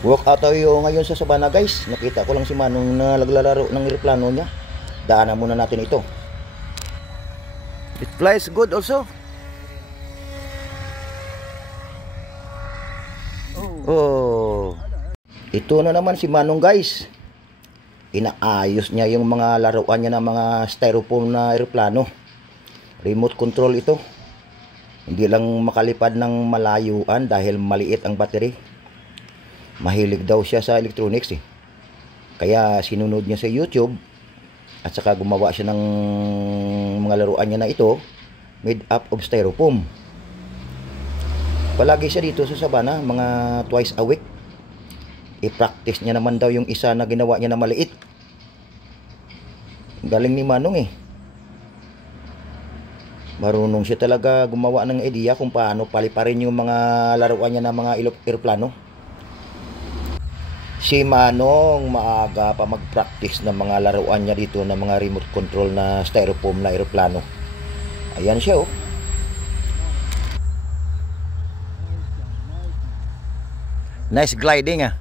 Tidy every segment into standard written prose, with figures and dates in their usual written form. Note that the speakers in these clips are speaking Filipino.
Walk out tayo ngayon sa Sabana guys. Nakita ko lang si Manong na naglalaro ng eroplano niya. Daanan muna natin ito. It flies good also. Oh. Ito na naman si Manong guys. Inaayos niya yung mga laruan niya ng mga styrofoam na eroplano. Remote control ito. Hindi lang makalipad ng malayuan dahil maliit ang battery. Mahilig daw siya sa electronics eh. Kaya sinunod niya sa YouTube at saka gumawa siya ng mga laruan niya na ito made up of styrofoam. Palagi siya dito sa Sabana mga twice a week. I-practice niya naman daw yung isa na ginawa niya na maliit. Galing ni Manong eh. Marunong siya talaga gumawa ng idea kung paano paliparin yung mga laruan niya ng mga eroplano. Si Manong maaga pa mag-practice ng mga laruan niya dito ng mga remote control na styrofoam na eroplano. Ayan siya oh. Nice gliding ah.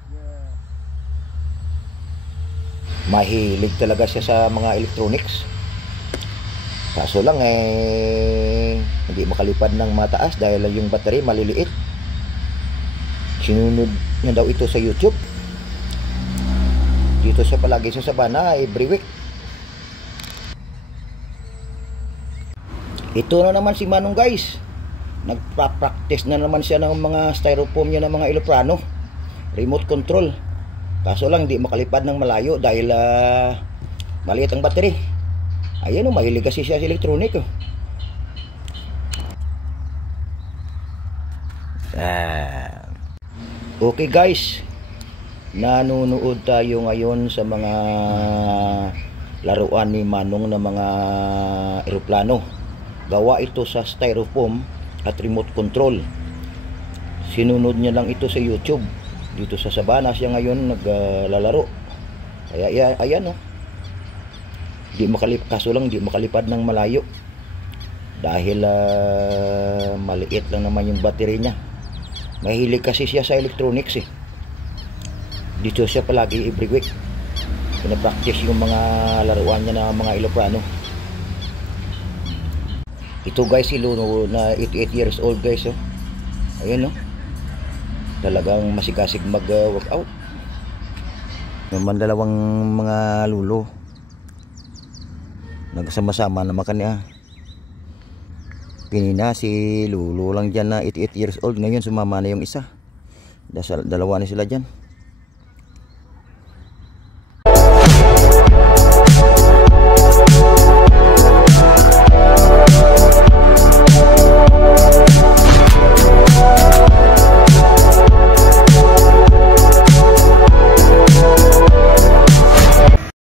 Mahilig talaga siya sa mga electronics. Kaso lang hindi makalipad ng mataas dahil yung battery maliliit. Sinunod niya daw ito sa YouTube. Dito siya palagi sa Sabana every week. Ito na naman si Manong guys. Nagpa-practice na naman siya ng mga styrofoam niya ng mga eroplano. Remote control. Kaso lang hindi makalipad ng malayo dahil maliit ang battery. Ayan o, mahilig kasi siya sa electronic oh. Okay guys, nanonood tayo ngayon sa mga laruan ni Manong na mga eroplano. Gawa ito sa styrofoam at remote control. Sinunod niya lang ito sa YouTube. Dito sa Sabana siya ngayon naglalaro. Kaya ayan oh. Kaso lang di makalipad ng malayo dahil maliit lang naman yung battery niya. Mahilig kasi siya sa electronics eh. Dito siya palagi every week. Pinapractice yung mga laruan niya na mga eroplano. Ito guys si Luno na 88 years old guys oh. Ayun oh. Talagang masikasig mag-workout. Naman dalawang mga lulo. Nagsama-sama naman kanya. Pinina si Lulo lang dyan na 88 years old. Ngayon sumama na yung isa. Dalawa na sila dyan.